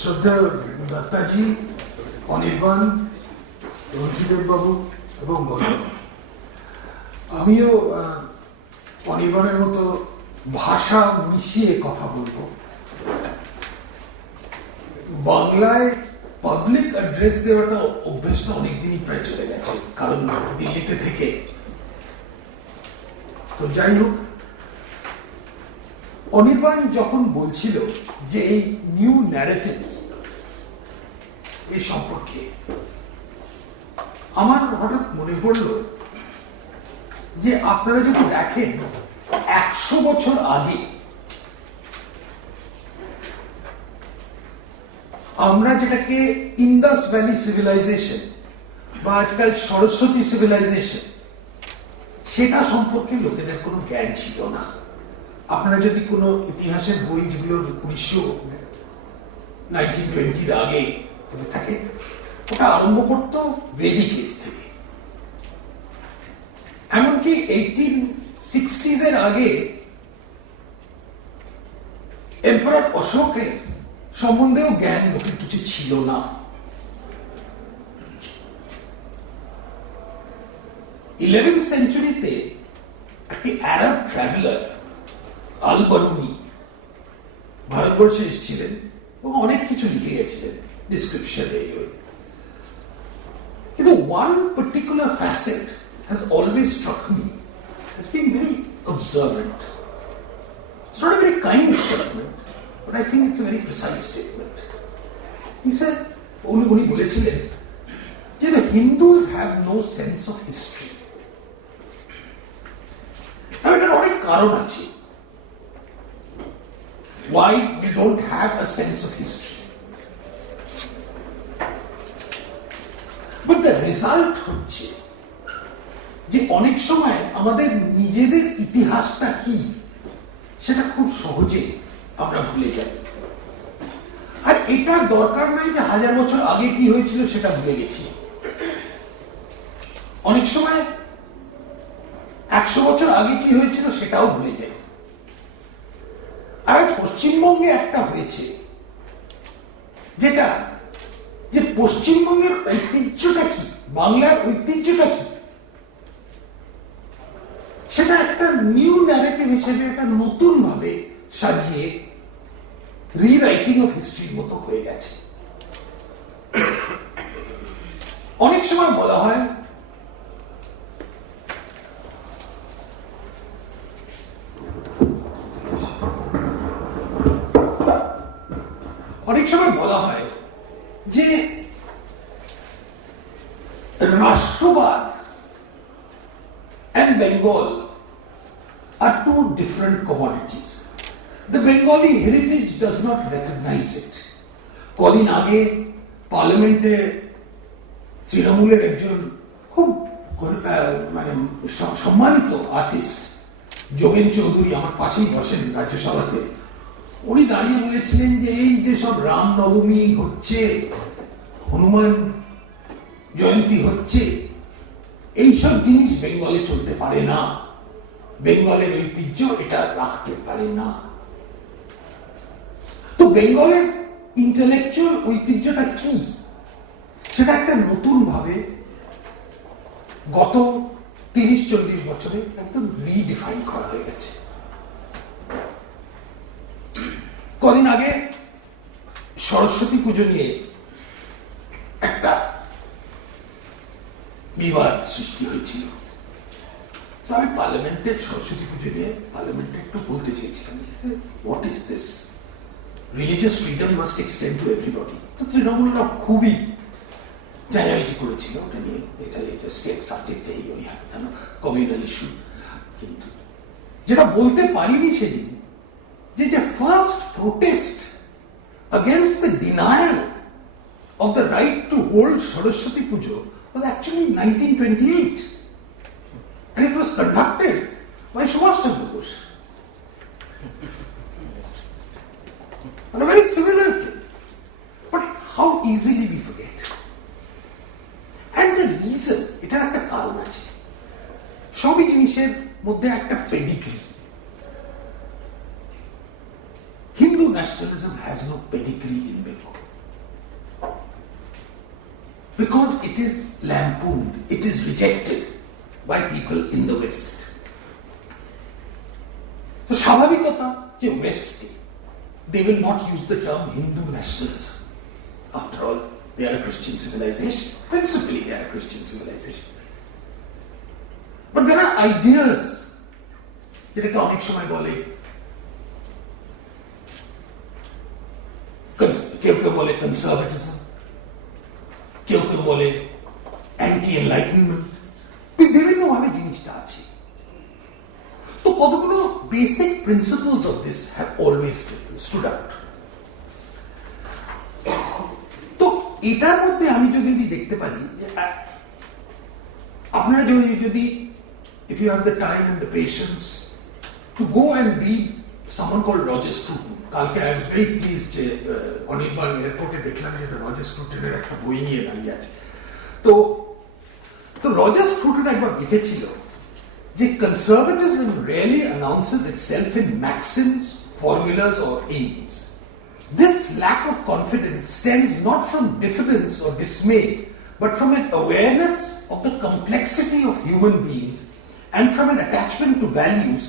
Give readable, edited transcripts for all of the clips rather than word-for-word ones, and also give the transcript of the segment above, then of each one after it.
শ্রদ্ধা দত্তাজি, অনির্বাণ, রঞ্জিদেব বাবু এবং আমিও অনির্বাণের মতো ভাষা মিশিয়ে কথা বলবো। বাংলায় পাবলিক অ্যাড্রেস দেওয়াটা অভ্যেসটা অনেকদিনই প্রায় চলে গেছে, কারণ দিল্লিতে থেকে। তো যাই হোক, অনির্বাণ যখন বলছিল যে এই নিউ ন্যারেটিভ এই সম্পর্কে, আমার হঠাৎ মনে পড়লো যে আপনারা যদি দেখেন 100 বছর আগে আমরা যেটাকে ইন্ডাস ভ্যালি সিভিলাইজেশন বা আজকাল সরস্বতী সিভিলাইজেশন, সেটা সম্পর্কে লোকেদের কোনো জ্ঞান ছিল না। আপনারা যদি কোনো ইতিহাসের বই যেগুলো 1920 আগে থাকে, ওটা আরম্ভ করতো ভেদিক এজ থেকে। এমনকি 1860s এর আগে এম্পারার অশোকের সম্বন্ধেও জ্ঞান লোকের কিছু ছিল না। 11th সেঞ্চুরিতে একটি আরব ট্রাভেলার আল বারুনি ভারতবর্ষে এসেছিলেন এবং অনেক কিছু লিখে গেছিলেন ডিসক্রিপশনে। কিন্তু one particular facet has always struck me as being very observant. It's not a very kind statement, but I think it's a very precise statement. He said, উনি বলেছিলেন যে the Hindus have no sense of history. এটার অনেক কারণ আছে why we don't have a sense of history. But the result হচ্ছে যে অনেক সময় আমাদের নিজেদের ইতিহাসটা কি সেটা খুব সহজে আমরা ভুলে যাই। আর এটার দরকার নাই যে 1000 বছর আগে কি হয়েছিল সেটা ভুলে গেছি। অনেক সময় 100 বছর আগে কি হয়েছিল সেটাও ভুলে যাই। আর পশ্চিমবঙ্গে একটা হয়েছে যেটা, যে পশ্চিমবঙ্গের ঐতিহ্যটা কি, বাংলার ঐতিহ্যটা কি, সেটা একটা নিউ ন্যারেটিভ হিসেবে একটা নতুন ভাবে সাজিয়ে রিরাইটিং অফ হিস্ট্রির মতো হয়ে গেছে। অনেক সময় বলা হয় যে রাষ্ট্রবাদ and Bengal are two different commodities. The Bengali heritage does not recognize it. কদিন আগে পার্লামেন্টে তৃণমূলের একজন খুব মানে সম্মানিত আর্টিস্ট যোগেন চৌধুরী আমার পাশেই বসেন রাজ্যসভাতে, উনি দাঁড়িয়ে বলেছিলেন যে এই যে সব রামনবমী হচ্ছে, হনুমান জয়ন্তী হচ্ছে, এইসব জিনিস বেঙ্গলে চলতে পারে না, বেঙ্গলের ঐতিহ্য এটা রাখতে পারে না। তো বেঙ্গলের ইন্টেলেকচুয়াল ঐতিহ্যটা কি সেটা একটা নতুন ভাবে গত 30-40 বছরে একদম রিডিফাইন করা হয়ে গেছে। কদিন আগে সরস্বতী পুজো নিয়ে একটা বিবাদ সৃষ্টি হয়েছিল। তো আমি পার্লামেন্টে সরস্বতী পুজো নিয়ে পার্লামেন্টে একটু বলতে চেয়েছিলাম, what is this, religious freedom must extend to everybody. তো তৃণমূলরা খুবই জানাজানি করেছিল ওটা নিয়ে, এটা স্টেট সাবজেক্ট, এই ওই কমিউনাল ইস্যু। কিন্তু যেটা বলতে পারিনি সেদিন, যে first protest against the denial of the right to hold Saraswati Puja was actually in 1928, and it was conducted by Subhash Chandra Bose. And a very similar thing. But how easily we forget. And the reason, এটার একটা কারণ আছে। সবই জিনিসের মধ্যে একটা pedigree. Hindu nationalism has no pedigree in Bengal. because it is lampooned, it is rejected by people in the West. So স্বাভাবিকতা যে West, they will not use the term Hindu nationalism. After all, they are a Christian civilization. Principally, they are a Christian civilization. But there are ideas যেটাকে অনেক সময় বলে, কেউ কেউ বলে conservatism, কেউ কেউ বলে anti-enlightenment, বিভিন্নভাবে জিনিসটা আছে। তো কতগুলো basic principles of this have always stood out. তো এটার মধ্যে আমি যদি দেখতে পারি, আপনারা যদি if you have the time and the patience to go and read someone called Rajya কালকে I was very pleased যে অনেকবার এয়ারপোর্টে দেখলাম যে রজার স্ক্রুটনের একটা বই নিয়ে দাঁড়িয়ে আছে। তো রজার স্ক্রুটন একবার লিখেছিল যে conservatism rarely announces itself in maxims, formulas or aims. This lack of confidence stems not from diffidence or dismay, but from an awareness of the complexity of human beings and from an attachment to values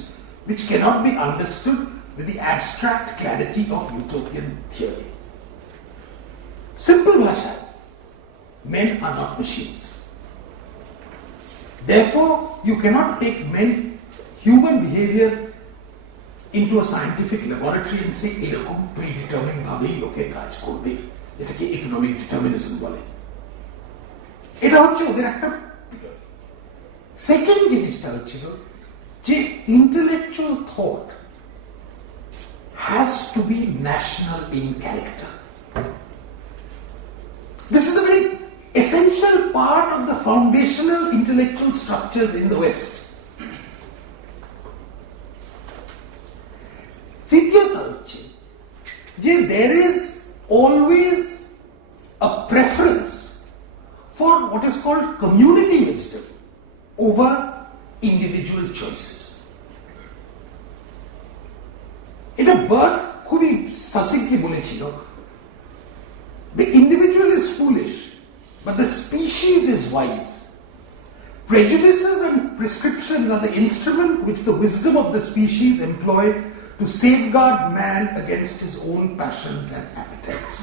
which cannot be understood with the abstract clarity of utopian theory. Simple bhasha, men are not machines. Therefore, you cannot take human behavior into a scientific laboratory and say এরকম predetermined ভাবেই লোকে কাজ করবে, এটাকে economic determinism বলে। এটা হচ্ছে ওদের একটা। সেকেন্ড জিনিসটা হচ্ছিল যে intellectual thought has to be national in character. This is a very essential part of the foundational intellectual structures in the West. তৃতীয়টা হচ্ছে যে there is always a preference for what is called community wisdom over individual choices. এটা বার্ড খুবই succinctly বলেছিল, the individual is foolish but the species is wise. Prejudices and prescriptions are the instrument which the wisdom of the species employ to safeguard man against his own passions and appetites.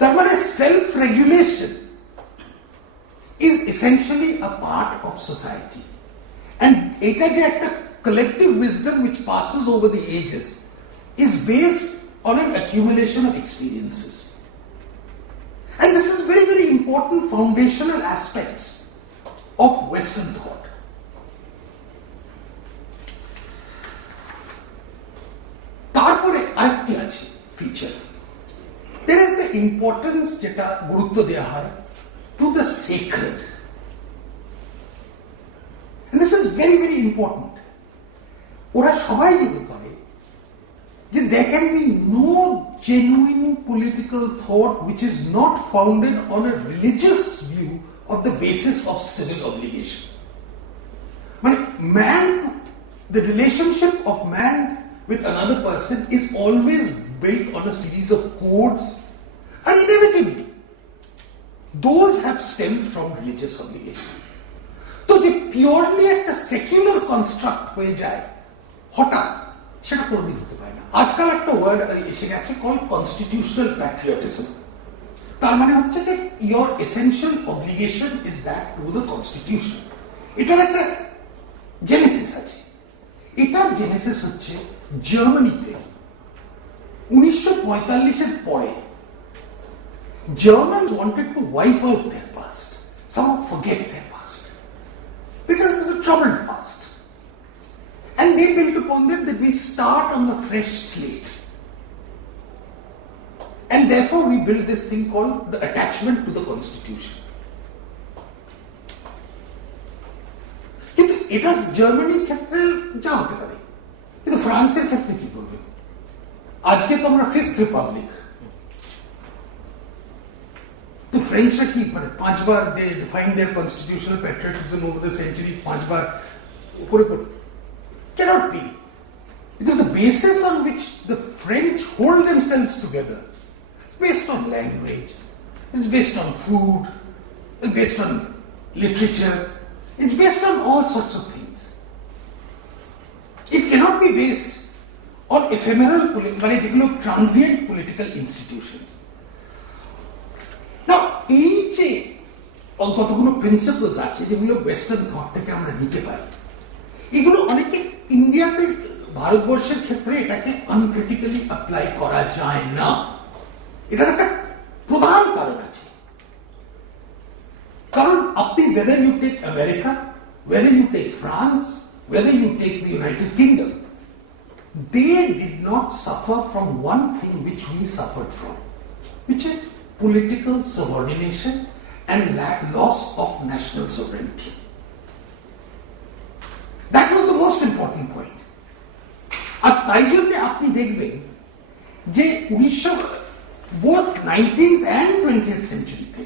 That means self-regulation is essentially a part of society. And এটা যে একটা collective wisdom which passes over the ages is based on an accumulation of experiences. And this is very, very important foundational aspects of Western thought. তারপরে আরেকটি আছে feature. There is the importance যেটা গুরুত্ব দেওয়া হয় to the sacred. And this is very, very important. ওরা সবাই মনে করে যে there can be no genuine political thought which is not founded on a religious view of the basis of civil obligation. The relationship of man with another person is always built on a series of codes, and inevitably those have stemmed from religious obligation. So যে purely একটা secular construct হয়ে যায় হঠাৎ, সেটা কোনোদিন হতে পারে না। আজকাল একটা ওয়ার্ড এসে গেছে called constitutional patriotism. তার মানে হচ্ছে যে your essential obligation is that to the constitution. এটার একটা জেনেসিস আছে। এটার জেনেসিস হচ্ছে জার্মানিতে 1945 পরে Germans wanted to wipe out their past, somehow forget their past, because it was a troubled past. And they built upon that we start on a fresh slate. And therefore we build this thing called the attachment to the constitution. কিন্তু এটা জার্মানির ক্ষেত্রে যা হতে পারে, কিন্তু ফ্রান্সের ক্ষেত্রে কি করবে? আজকে তো আমরা ফিফথ রিপাবলিক, তো ফ্রেঞ্চরা কি মানে পাঁচবার they defined their constitutional patriotism over the century, পাঁচবার উপরে পড়ে cannot be, because the basis on which the French hold themselves together is based on language, it's based on food, It's based on literature. It's based on all sorts of things. It cannot be based on ephemeral, transient political institutions. Now, এই যে কতগুলো প্রিন্সিপলস আছে যেগুলো western thought থেকে আমরা নিতে পারি, এগুলো অনেকে ইন্ডিয়াতে, ভারতবর্ষের ক্ষেত্রে এটাকে আনক্রিটিক্যালি অ্যাপ্লাই করা যায় না। এটার একটা প্রধান কারণ আছে। কারণ আপনি whether you take America, whether you take France, whether you take the United Kingdom, they did not suffer from one thing which we suffered from, which is political subordination and loss of national sovereignty. That was the most important point. আর তাই জন্য আপনি দেখবেন যে both 19th and 20th century-তে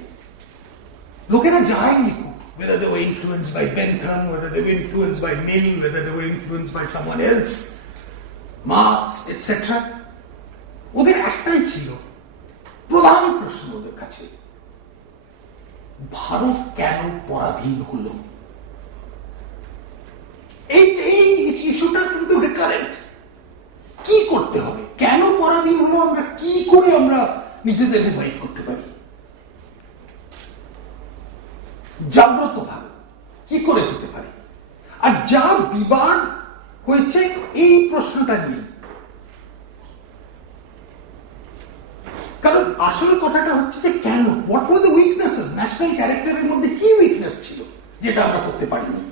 লোকেরা যাই লিখুক, whether they were influenced by Bentham, whether they were influenced by Mill, whether they were influenced by someone else, Marx, etc. ওদের একটাই ছিল প্রধান প্রশ্ন ওদের কাছে, ভারত কেন পরাধীন হলো? এই ইস্যুটা কিন্তু রিকারেন্ট। কি করতে হবে, কেন পরাধীন হলো, আমরা কি করে আমরা নিজেদের রিভাইভ করতে পারি, জাগ্রত ভাবে কি করে হতে পারে? আর যা বিবাদ হয়েছে এই প্রশ্নটা নিয়ে। কারণ আসল কথাটা হচ্ছে যে কেন, what were the weaknesses, national ক্যারেক্টারের মধ্যে কি উইকনেস ছিল যেটা আমরা করতে পারিনি।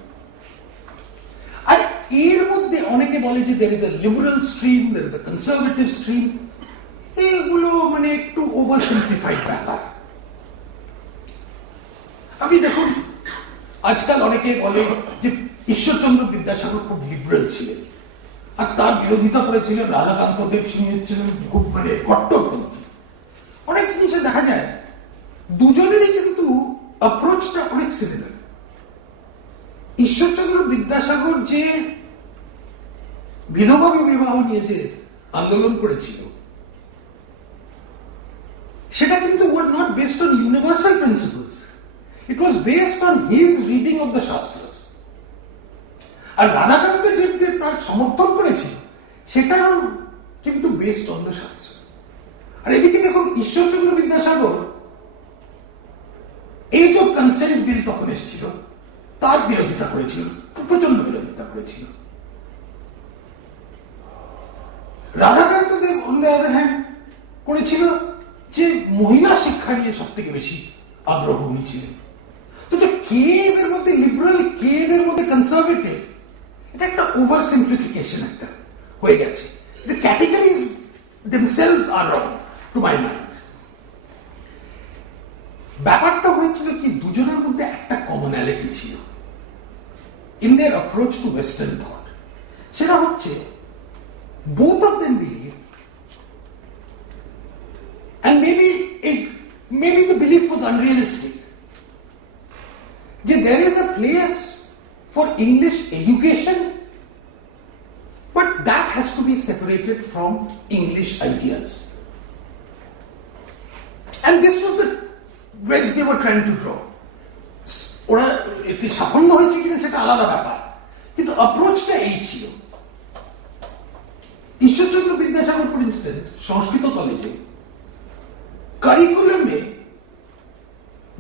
আর এর মধ্যে অনেকে বলে যে there is a liberal stream, there is a conservative stream, এগুলো একটু ওভার সিম্পলিফাইড ব্যাপার। আপনি দেখুন, আজকাল অনেকে বলে যে ঈশ্বরচন্দ্র বিদ্যাসাগর খুব লিবারেল ছিলেন, আর তার বিরোধিতা করেছিলেন রাধাকান্ত দেব সিং, ছিলেন খুব কট্টরপন্থী। অনেক জিনিসে দেখা যায় দুজনেরই কিন্তু অ্যাপ্রোচটা অনেক সিমিলার। ঈশ্বরচন্দ্র বিদ্যাসাগর যে বিধবা বিবাহ নিয়ে যে আন্দোলন করেছিল, সেটা কিন্তু was not based on universal principles. It was based on his reading of the Shastras. আর রাধাকান্ত যে তার সমর্থন করেছিল সেটাও কিন্তু বেসড অন দ্য শাস্ত্র। আর এদিকে দেখুন, Ishwarchandra Vidyasagar age of consent bill তখন এসেছিল, তার বিরোধিতা করেছিল, প্রচন্ড বিরোধিতা করেছিল। Radhakanta Deb on the other hand করেছিল যে মহিলা শিক্ষা নিয়ে সব থেকে বেশি আগ্রহ উনি ছিলেন। তো যে কে এদের মধ্যে লিবারেল, কে এদের মধ্যে কনসারভেটিভ, এটা একটা ওভার সিম্পলিফিকেশন একটা হয়ে গেছে। The categories themselves are wrong to my mind. ব্যাপারটা হয়েছিল কি, দুজনের মধ্যে একটা কমনালিটি ছিল in their approach to Western thought. সেটা হচ্ছে both of them believe, and maybe the belief was unrealistic, that there is a place for English education, but that has to be separated from English ideas. And this was the wedge they were trying to draw. ওরা এতে সাফল্য হয়েছে কিনা সেটা আলাদা ব্যাপার, কিন্তু অ্যাপ্রোচটা এই ছিল। ঈশ্বরচন্দ্র বিদ্যাসাগর ফর ইনস্টেন্স সংস্কৃত কলেজে কারিকুলামে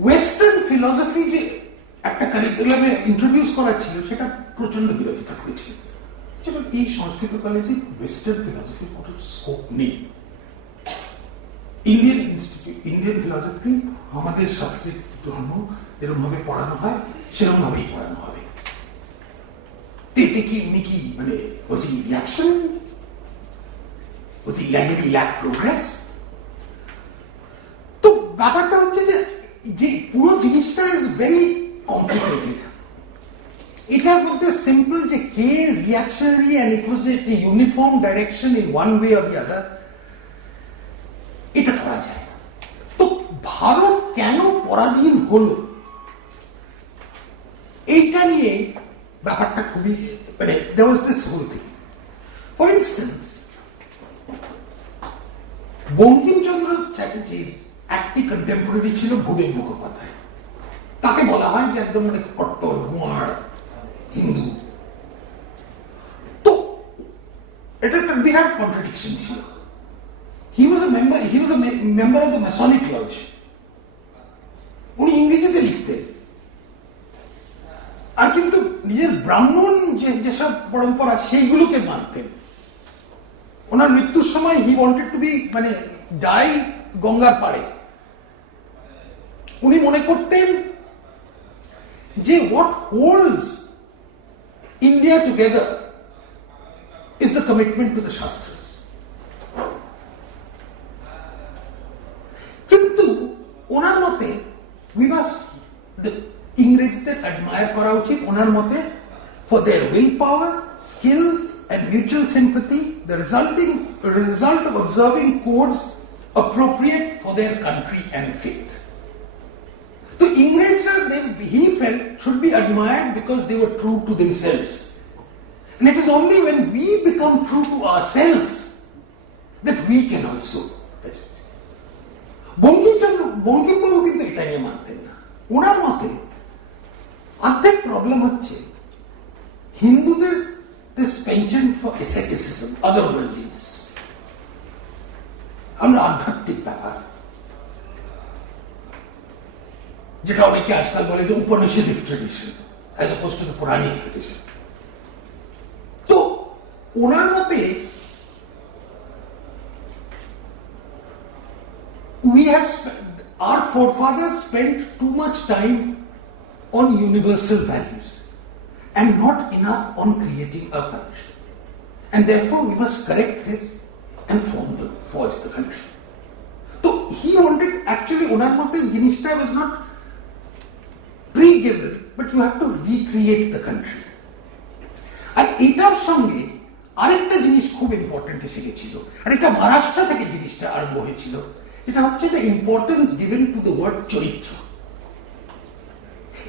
ওয়েস্টার্ন ফিলসফি যে একটা কারিকুলামে ইন্ট্রোডিউস করা ছিল, সেটা প্রচন্ড বিরোধিতা করেছিল। এই সংস্কৃত কলেজে ওয়েস্টার্ন ফিলসফির কোনো স্কোপ নেই। ইন্ডিয়ান ফিলসফি আমাদের শাস্ত্রের ধর্ম এরকম ভাবে পড়ানো হয়, সেরকম ভাবেই পড়ানো হবে। কি উনি কি was he reaction? Was he lack progress? তো ব্যাপারটা হচ্ছে যে পুরো জিনিসটা ইজ ভেরি কমপ্লিকেটেড। এটার মধ্যে সিম্পল যে কে reactionary and it was a uniform direction in one way or the other, এটা করা যায়। তো ভারত কেন পরাধীন হলো, এইটা নিয়ে ব্যাপারটা খুবই there was this whole thing. For instance, Bankimchandra চ্যাটার্জির একটি কন্টেম্পোরারি ছিল ভূদেব মুখোপাধ্যায়। তাকে বলা হয় যে একদম মানে কট্টর গুয়ার হিন্দু। তো এটা একটা বিরাট কন্ট্রাডিকশন ছিল। He was a member of the Masonic Lodge. উনি ইংরেজিতে লিখতেন, আর কিন্তু নিজের ব্রাহ্মণ যেসব পরম্পরা সেইগুলোকে মানতেন। ওনার মৃত্যুর সময় হি ওয়ান্টেড টু বি মানে ডাই গঙ্গার পাড়ে। উনি মনে করতেন যে what holds India together is the commitment to the Shastras. কিন্তু ওনার মতে we must ইংরেজদের অ্যাডমায়ার করা উচিত ওনার মতে for their willpower, skills and mutual sympathy, the result of observing codes appropriate for their country and faith. So Ingresra, he felt, should be admired because they were true to themselves. And it is only when we become true to ourselves that we can also. বঙ্কিমবাবু কিন্তু এটা নিয়ে মানতেন না। ওনার মতে অর্ধেক প্রবলেম হচ্ছে হিন্দুদের this penchant for asceticism, otherworldliness. আমরা আধ্যাত্মিক ব্যাপার, যেটা অনেকে আজকাল বলে যে উপনিষদিক tradition as oppose to the পৌরাণিক ট্রেডিশন। তো ওনার মতে our forefathers spent too much time on universal values and not enough on creating a country, and therefore we must correct this and forge the country. So he wanted, actually onar mote jinishta was not pre-given, but you have to recreate the country. আর এটার সঙ্গে আরেকটা জিনিস খুব ইম্পর্টেন্ট এসে গেছিল, আর এটা মহারাষ্ট্র থেকে জিনিসটা আরম্ভ হয়েছিল, এটা হচ্ছে the importance given to the word চরিত্র।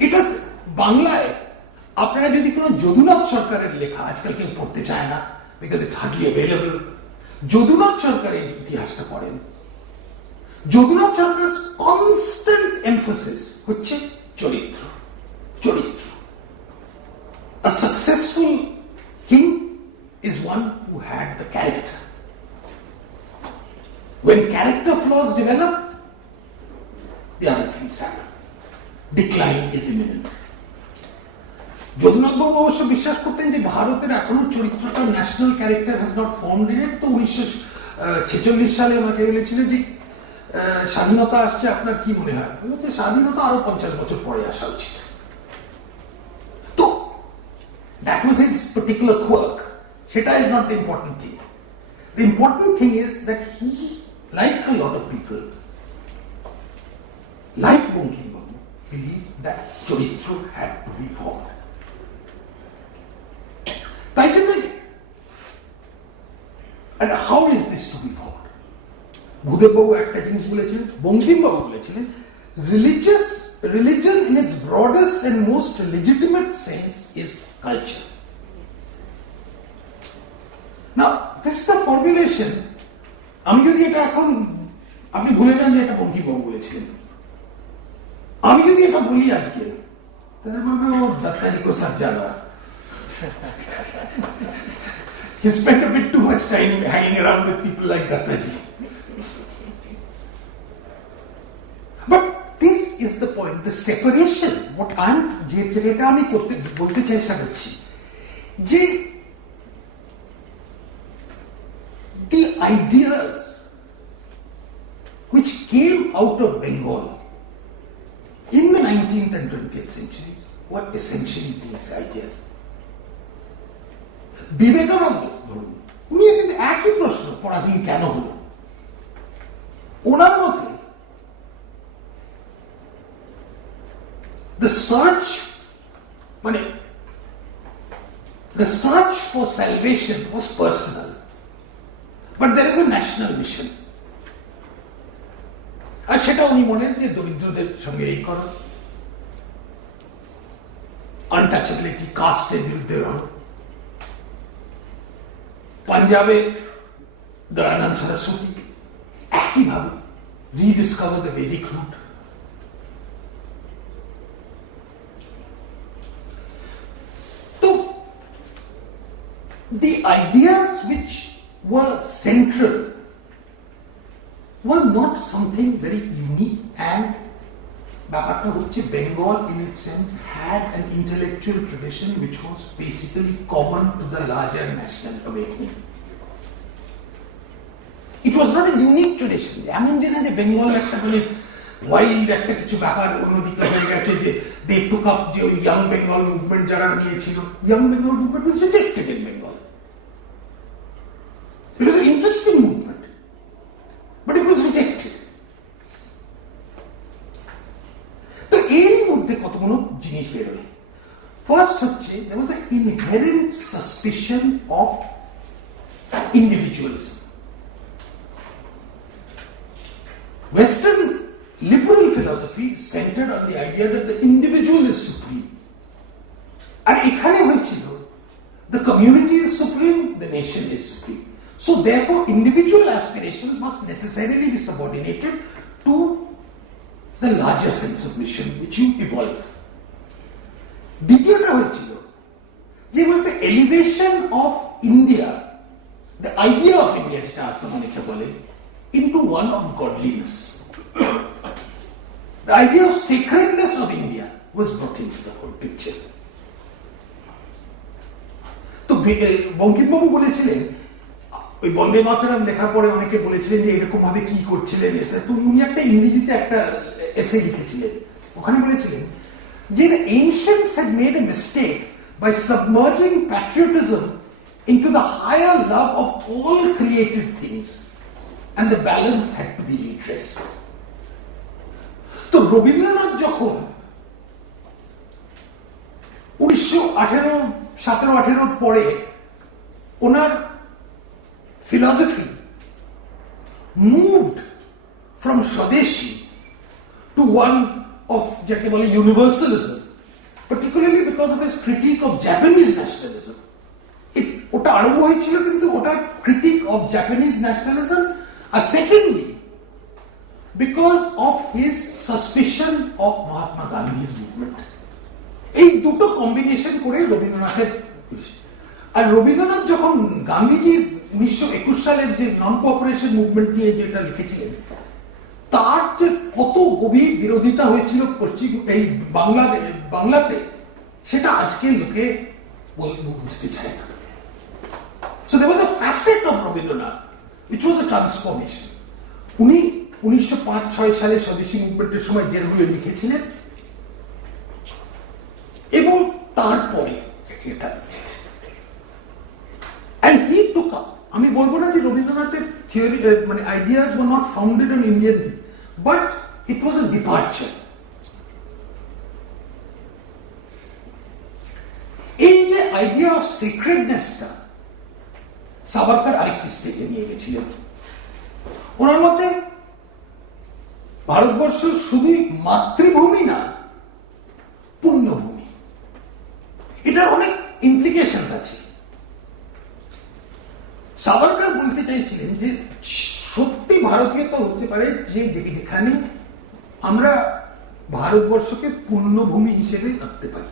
এটা বাংলায় আপনারা যদি কোনো যদুনাথ সরকারের লেখা, আজকাল কেউ পড়তে চায় না because it's hardly available, Jadunath সরকারের ইতিহাসটা পড়েন, যদুনাথ সরকার কনস্ট্যান্ট এমফাসিস হচ্ছে চরিত্র, চরিত্র। A successful king is one who had the character. When character flaws develop, the other things happen. Decline is imminent. Jadunath বাবু অবশ্য বিশ্বাস করতেন যে ভারতের এখনো চরিত্রটা national character has not formed in it. তো 1946 সালে আমাকে বলেছিল যে স্বাধীনতা আসছে, আপনার কি মনে হয়? যে স্বাধীনতা আরো 50 বছর পরে আসা উচিত। তো that was his particular quirk. সেটা is not the important thing. The important thing is that he, like a lot of people, like Bankim Babu, believed that Charitra had to be formed. And how is this to be formed? Bhudev Babu একটা জিনিস বলেছিলেন, Bankim Babu বলেছিলেন, religion in its broadest and most legitimate sense is culture. Now, this is a formulation. আমি যদি এটা এখন, আপনি ভুলে যান যে এটা বঙ্কিমবাবু বলেছিলেন, আমি যদি এটা বলি আজকে, তাহলে বলবে ও দত্তাজি কো সাথ জানা। He spent a bit too much time hanging around with people like Dattaji. But this is the point, the separation. What যেটা আমি বলতে চেষ্টা করছি যে the ideas which came out of Bengal in the 19th and 20th centuries were essentially these ideas. Vivekananda ধরুন, উনি কিন্তু একই প্রশ্ন, পরাধীন কেন হলো, ওনার মতে the search for salvation was personal, but there is a national mission. আর সেটা উনি মনে যে দরিদ্রদের সঙ্গে এই করো, আনটাচেবিলিটি, কাস্টের বিরুদ্ধে রহ। পাঞ্জাবে দয়ানন্দ সরস্বতী একইভাবে rediscover the Vedic root. the ideas which were central were not something very unique, and Bengal in its sense had an intellectual tradition which was basically common to the larger national awakening. It was not a unique tradition. এমন যে না যে বেঙ্গল একটা মানে ওয়াইল্ড একটা কিছু ব্যাপার অন্যদিকে হয়ে গেছে যে they took up the young Bengal movement যারা নিয়েছিল. Young Bengal movement was rejected in Bengal. It was an interesting movement, but it was rejected. তো এর মধ্যে কতগুলো জিনিস বেরোয়. First হচ্ছে there was an inherent suspicion of individualism. Western liberal philosophy centered on the idea that the individual is supreme. And ekhane hoyechilo, the community is supreme, the nation is supreme. So therefore individual aspirations must necessarily be subordinated to the larger sense of mission which you evolve. Dvitiyota hoyechilo, there was the elevation of India, the idea of India jeta atmamonike bole, into one of godliness. The idea of sacredness of India was brought into the whole picture. তো বঙ্কিমবাবু বলেছিলেন, ওই বন্দে মাতরম লেখার পরে অনেকে বলেছিলেন যে এরকম ভাবে কি করছিলেন, তো উনি একটা ইংরেজিতে একটা এসে লিখেছিলেন, ওখানে বলেছিলেন যে the ancients had made a mistake by submerging patriotism into the higher love of all created things, and the balance had to be redressed. তো রবীন্দ্রনাথ যখন 1917-18 পরে ওনার philosophy moved from Swadeshi to one of যাকে বলে universalism, particularly because of his critique of Japanese nationalism. ওটা আরম্ভ হয়েছিল কিন্তু ওটার critique of Japanese nationalism, R secondly because of his suspicion of Mahatma Gandhi's movement. এই দুটো কম্বিনেশন করে রবীন্দ্রনাথের, আর রবীন্দ্রনাথ যখন গান্ধীজির 1921 সালের যে নন কোঅপারেশন মুভমেন্ট নিয়ে যেটা লিখেছিলেন, তার যে কত গভীর বিরোধিতা হয়েছিল পশ্চিম এই বাংলাতে, সেটা আজকে লোকে বুঝতে চায় না. So there was a facet of Rabindranath which was a transformation. উনি 1905-06 সালে স্বদেশী মুভমেন্টের সময় যেগুলো লিখেছিলেন এবং তারপরে এটা লিখেছেন, and he took up, আমি বলবো না যে রবীন্দ্রনাথের থিওরি মানে ideas were not founded on Indian thing, but it was a departure. এই যে আইডিয়া অফ সিক্রেটনেসটা সাভারকার আরেকটি স্টেজে নিয়ে গেছিলেন. ওনার মতে ভারতবর্ষ শুধু মাতৃভূমি না, পুণ্যভূমি. এটার অনেক ইমপ্লিকেশনস আছে. সাভারকার বলতে চাইছিলেন যে সত্যি ভারতীয়তা হতে পারে যে যেখানে আমরা ভারতবর্ষকে পুণ্যভূমি হিসেবে রাখতে পারি.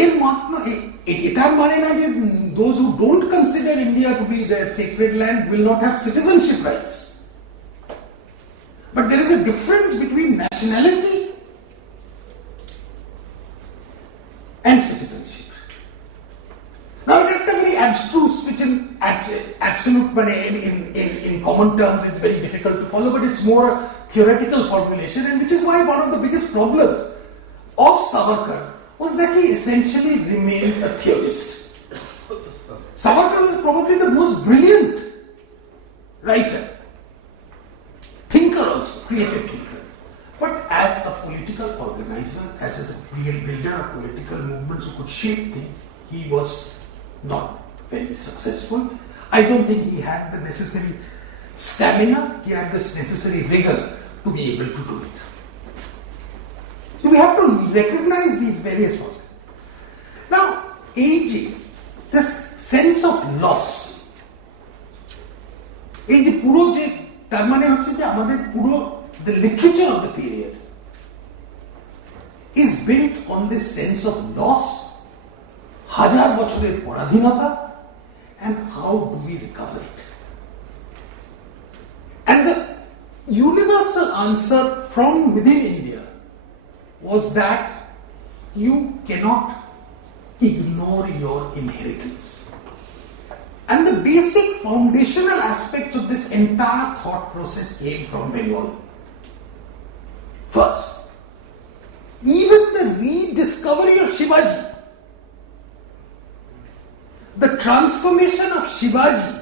এর মাত্র এটার মানে না যে those who don't consider India to be their sacred land will not have citizenship rights. But there is a difference between nationality and citizenship. Now it's a very abstruse, which in absolute, in common terms it's very difficult to follow, but it's more a theoretical formulation, and which is why one of the biggest problems of Savarkar was that he essentially remained a theorist. Savarkar was probably the most brilliant writer, thinker also, creative thinker. But as a political organizer, as a real builder of political movements who could shape things, he was not very successful. I don't think he had the necessary stamina, he had the necessary rigor to be able to do it. So we have to recognize these various forces. Now, aging, this sense of loss, এই যে পুরো যে তার মানে হচ্ছে যে আমাদের পুরো the literature of the period is built on this sense of loss, হাজার বছরের পরাধীনতা, and how do we recover it? And the universal answer from within India was that you cannot ignore your inheritance. And the basic foundational aspects of this entire thought process came from Bengal. First, even the rediscovery of Shivaji, the transformation of Shivaji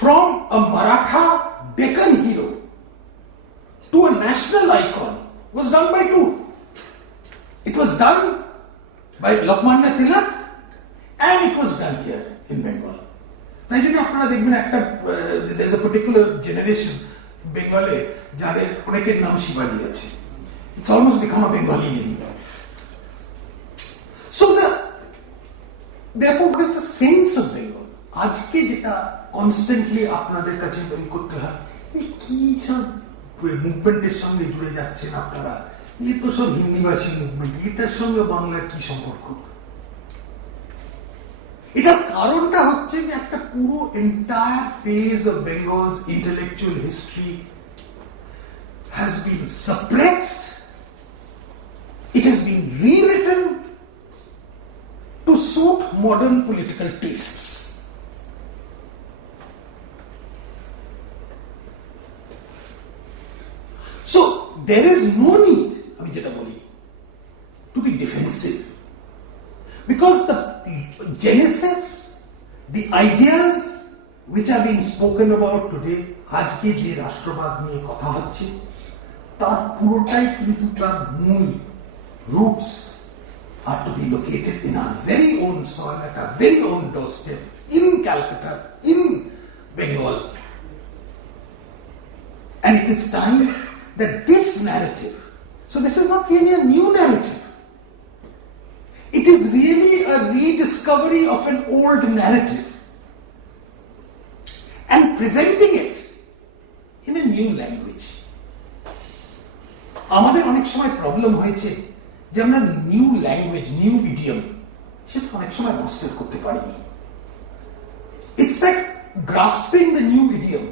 from a Maratha Deccan hero to a national icon was done by two. It was done by Lokmanya Tilak and it was done here in Bengal. তাই জন্য আপনারা দেখবেন একটা there is a particular generation বেঙ্গলে যাদের অনেকের নাম শিবাজি আছে. It's almost become a Bengali name. So therefore what is the sense of Bengal? আজকে যেটা কনস্ট্যান্টলি আপনাদের কাছে বই করতে হয়, এই কি সব মুভমেন্টের সঙ্গে জুড়ে যাচ্ছেন আপনারা, এই তো সব হিন্দিভাষী মুভমেন্ট, এটার সঙ্গে বাংলার কি সম্পর্ক? এটার কারণটা হচ্ছে যে একটা পুরো entire phase of Bengal's intellectual history has been suppressed, it has been rewritten to suit modern political tastes. So there is no need, আমি যেটা বলি, to be defensive, because the genesis, the ideas which are being spoken about today, আজকে যে রাষ্ট্রবাদ নিয়ে কথা হচ্ছে, তার পুরোটাই কিন্তু তার মূল roots are to be located in our very own soil, at our very own doorstep, in Calcutta, in Bengal. And it is time that this narrative, so this is not really a new narrative, it is really a rediscovery of an old narrative and presenting it in a new language. আমাদের অনেক সময় প্রবলেম হয়েছে যে আমরা new language, new idiom সেটা অনেক সময় মাস্টার করতে পারিনি. It's that grasping the new idiom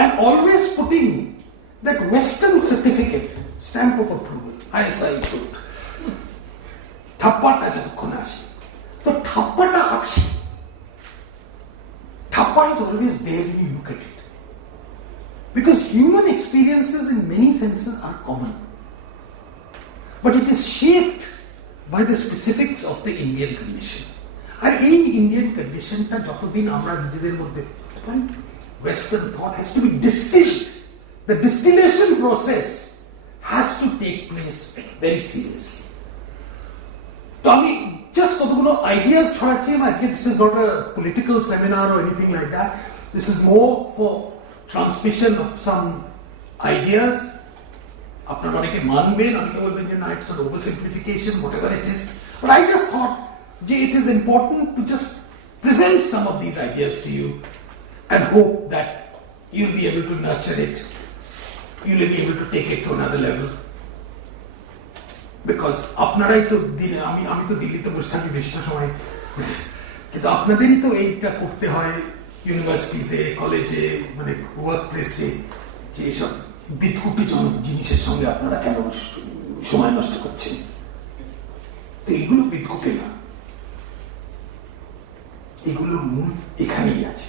and always putting that Western certificate, stamp of approval, ISI approved. ঠাপ্পাটা যতক্ষণ আসে, তো ঠাপ্পাটা আছে. Thappa is always there when you look at it. Because human experiences in many senses are common. But it is shaped by the specifics of the Indian condition. আর এই ইন্ডিয়ান কন্ডিশনটা যতদিন আমরা নিজেদের মধ্যে, Western thought has to be distilled. The distillation process has to take place very seriously. তো আমি just কতগুলো ideas ছড়াচ্ছি. আজকে this is not a political seminar or anything like that. This is more for transmission of some ideas. আপনারা অনেকে মানবেন, অনেকে বলবেন যে না, it's an oversimplification, whatever it is. But I just thought that it is important to just present some of these ideas to you and hope that you'll be able to nurture it, you'll be able to take it to another level. Because আপনারাই তো দিনে, আমি তো দিল্লিতে বসে থাকি বেশিটা সময়, কিন্তু আপনাদেরই তো এইটা করতে হয় ইউনিভার্সিটিতে, কলেজে, মানে ওয়ার্ক প্লেসে, যে এইসব বিদকুটিজনক জিনিসের সঙ্গে আপনারা কেন সময় নষ্ট করছেন? তো এগুলো বিদকুটে না, এগুলোর মূল এখানেই আছে.